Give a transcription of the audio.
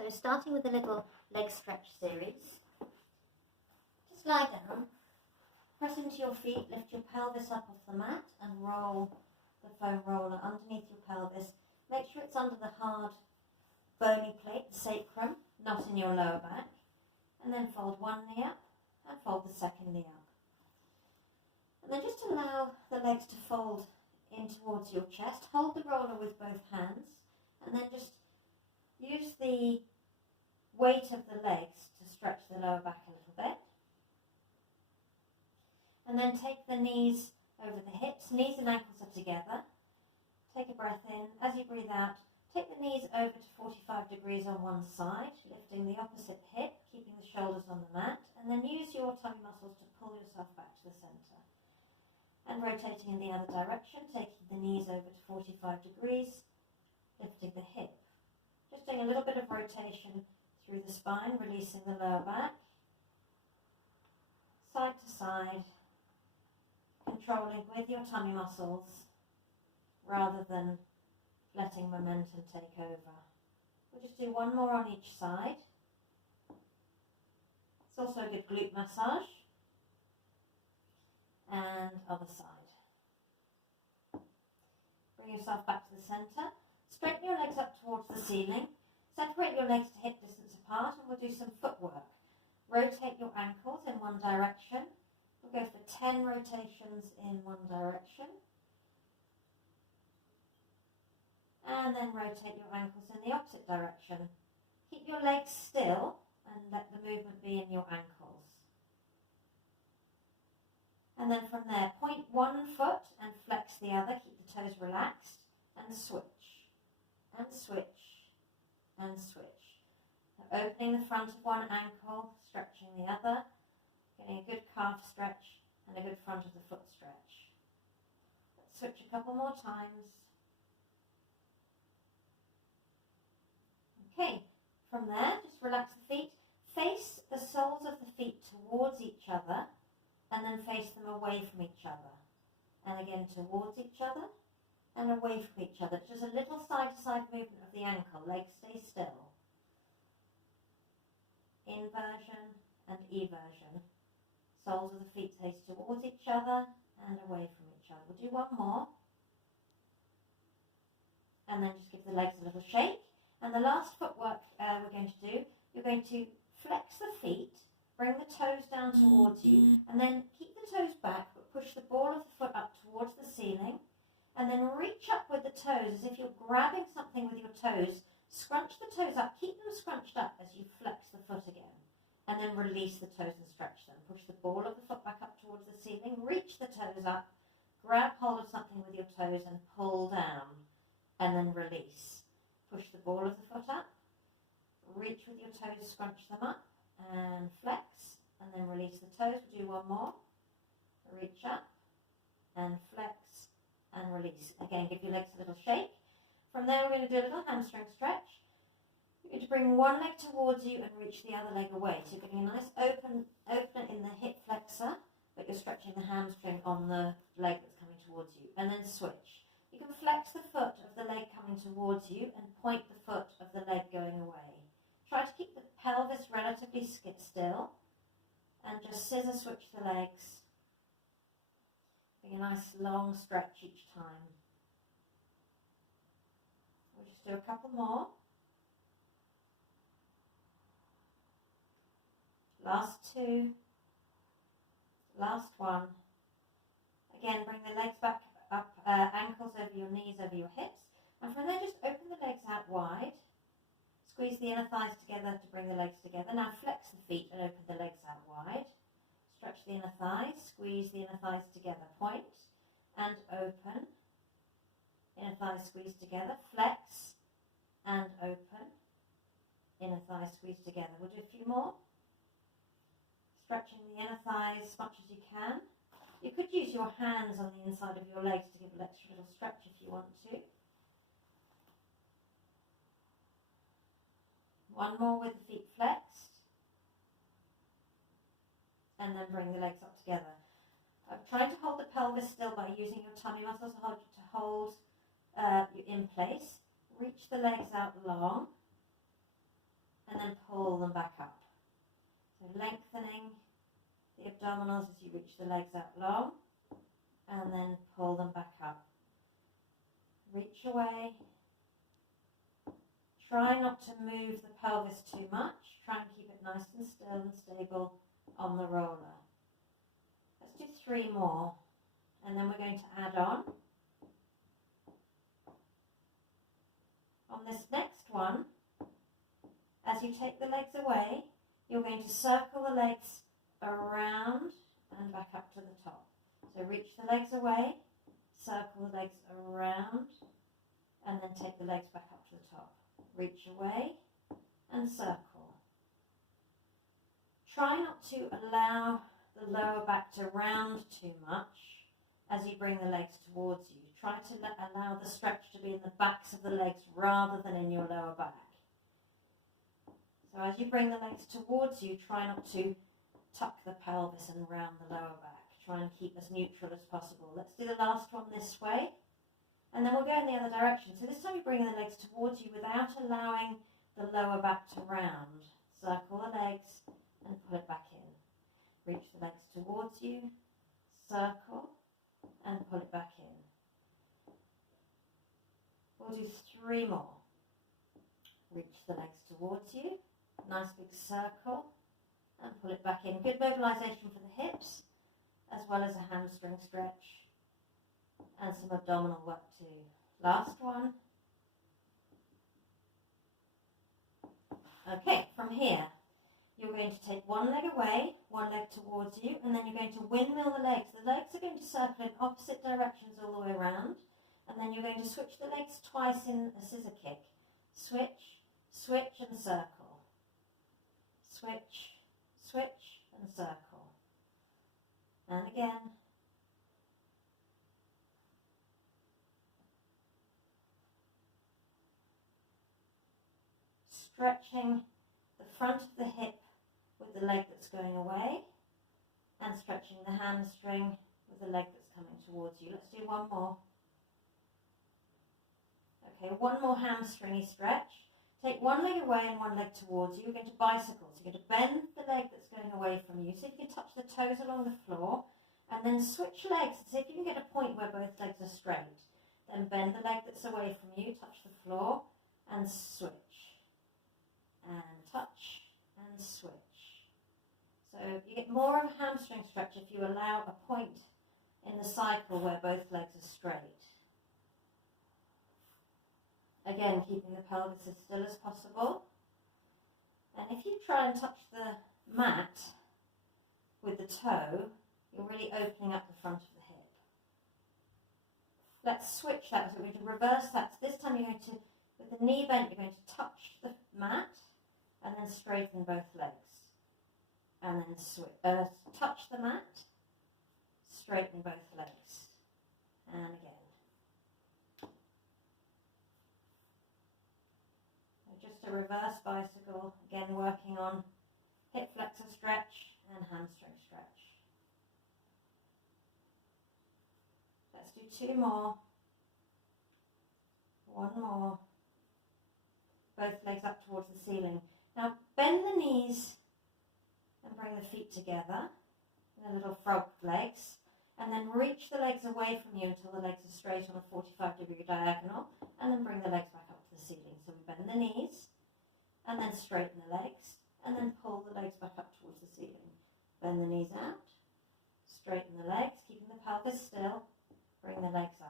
So starting with a little leg stretch series. Just lie down, press into your feet, lift your pelvis up off the mat and roll the foam roller underneath your pelvis. Make sure it's under the hard bony plate, the sacrum, not in your lower back. And then fold one knee up and fold the second knee up. And then just allow the legs to fold in towards your chest. Hold the roller with both hands and then just use the weight of the legs to stretch the lower back a little bit. And then take the knees over the hips. Knees and ankles are together. Take a breath in. As you breathe out, take the knees over to 45 degrees on one side, lifting the opposite hip, keeping the shoulders on the mat, and then use your tummy muscles to pull yourself back to the centre. And rotating in the other direction, taking the knees over to 45 degrees, lifting the hip. Just doing a little bit of rotation through the spine, releasing the lower back, side to side, controlling with your tummy muscles rather than letting momentum take over. We'll just do one more on each side. It's also a good glute massage. And other side. Bring yourself back to the centre. Straighten your legs up towards the ceiling. Separate your legs to hip distance apart and we'll do some footwork. Rotate your ankles in one direction. We'll go for 10 rotations in one direction. And then rotate your ankles in the opposite direction. Keep your legs still and let the movement be in your ankles. And then from there, point one foot and flex the other. Keep the toes relaxed and switch, and switch, and switch. So opening the front of one ankle, stretching the other, getting a good calf stretch and a good front of the foot stretch. Let's switch a couple more times. Okay, from there, just relax the feet. Face the soles of the feet towards each other and then face them away from each other. And again towards each other and away from each other. Just a little side-to-side movement of the ankle. Legs stay still. Inversion and eversion. Soles of the feet face towards each other and away from each other. We'll do one more. And then just give the legs a little shake. And the last footwork we're going to do, you're going to flex the feet, bring the toes down towards you, and then keep the toes back, but push the ball of the foot up towards the ceiling, and then reach up with the toes as if you're grabbing something with your toes. Scrunch the toes up, keep them scrunched up as you flex the foot again, and then release the toes and stretch them. Push the ball of the foot back up towards the ceiling, reach the toes up, grab hold of something with your toes and pull down, and then release. Push the ball of the foot up, reach with your toes, scrunch them up, and flex, and then release the toes. We'll do one more. Reach up, and flex, and release. Again, give your legs a little shake. From there, we're going to do a little hamstring stretch. You're going to bring one leg towards you and reach the other leg away. So you're getting a nice opener in the hip flexor, but you're stretching the hamstring on the leg that's coming towards you. And then switch. You can flex the foot of the leg coming towards you and point the foot of the leg going away. Try to keep the pelvis relatively still and just scissor switch the legs. Getting a nice long stretch each time. We'll just do a couple more. Last two. Last one. Again, bring the legs back up, ankles over your knees, over your hips. And from there, just open the legs out wide. Squeeze the inner thighs together to bring the legs together. Now flex the feet and open the legs out wide. Stretch the inner thighs, squeeze the inner thighs together. Point and open. Inner thighs squeeze together. Flex and open. Inner thighs squeeze together. We'll do a few more. Stretching the inner thighs as much as you can. You could use your hands on the inside of your legs to give an extra little stretch if you want to. One more with the feet flexed. And then bring the legs up together. I'm trying to hold the pelvis still by using your tummy muscles to hold you in place. Reach the legs out long. them back up. So lengthening the abdominals as you reach the legs out long, and then pull them back up. Reach away. Try not to move the pelvis too much. Try and keep it nice and still and stable on the roller. Let's do 3 more, and then we're going to add on. On this next one, as you take the legs away, you're going to circle the legs around and back up to the top. So reach the legs away, circle the legs around, and then take the legs back up to the top. Reach away and circle. Try not to allow the lower back to round too much as you bring the legs towards you. Try to allow the stretch to be in the backs of the legs rather than in your lower back. So as you bring the legs towards you, try not to tuck the pelvis and round the lower back. Try and keep as neutral as possible. Let's do the last one this way, and then we'll go in the other direction. So this time you're bringing the legs towards you without allowing the lower back to round. Circle the legs and pull it back in. Reach the legs towards you, circle, and pull it back in. We'll do 3 more. Reach the legs towards you, nice big circle, and pull it back in. Good mobilization for the hips, as well as a hamstring stretch, and some abdominal work too. Last one. Okay, from here, you're going to take one leg away, one leg towards you, and then you're going to windmill the legs. The legs are going to circle in opposite directions all the way around, and then you're going to switch the legs twice in a scissor kick. Switch, switch, and circle. Switch, switch, and circle. And again. Stretching the front of the hip with the leg that's going away, and stretching the hamstring with the leg that's coming towards you. Let's do one more. Okay, one more hamstringy stretch. Take one leg away and one leg towards you. We're going to bicycle. So you're going to bend the leg that's going away from you, so you can touch the toes along the floor, and then switch legs. See if you can get a point where both legs are straight. Then bend the leg that's away from you, touch the floor, and switch. And touch and switch. So you get more of a hamstring stretch if you allow a point in the cycle where both legs are straight. Again, keeping the pelvis as still as possible. And if you try and touch the mat with the toe, you're really opening up the front of the hip. Let's switch that. So we're going to reverse that. So this time you're going to, with the knee bent, you're going to touch the mat and then straighten both legs. And then touch the mat, straighten both legs. And again. Just a reverse bicycle, again working on hip flexor stretch and hamstring stretch. Let's do 2 more. 1 more. Both legs up towards the ceiling. Now bend the knees and bring the feet together in a little frog legs, and then reach the legs away from you until the legs are straight on a 45-degree diagonal, and then bring the legs back up to the ceiling. So we bend the knees, and then straighten the legs, and then pull the legs back up towards the ceiling. Bend the knees out, straighten the legs, keeping the pelvis still, bring the legs up.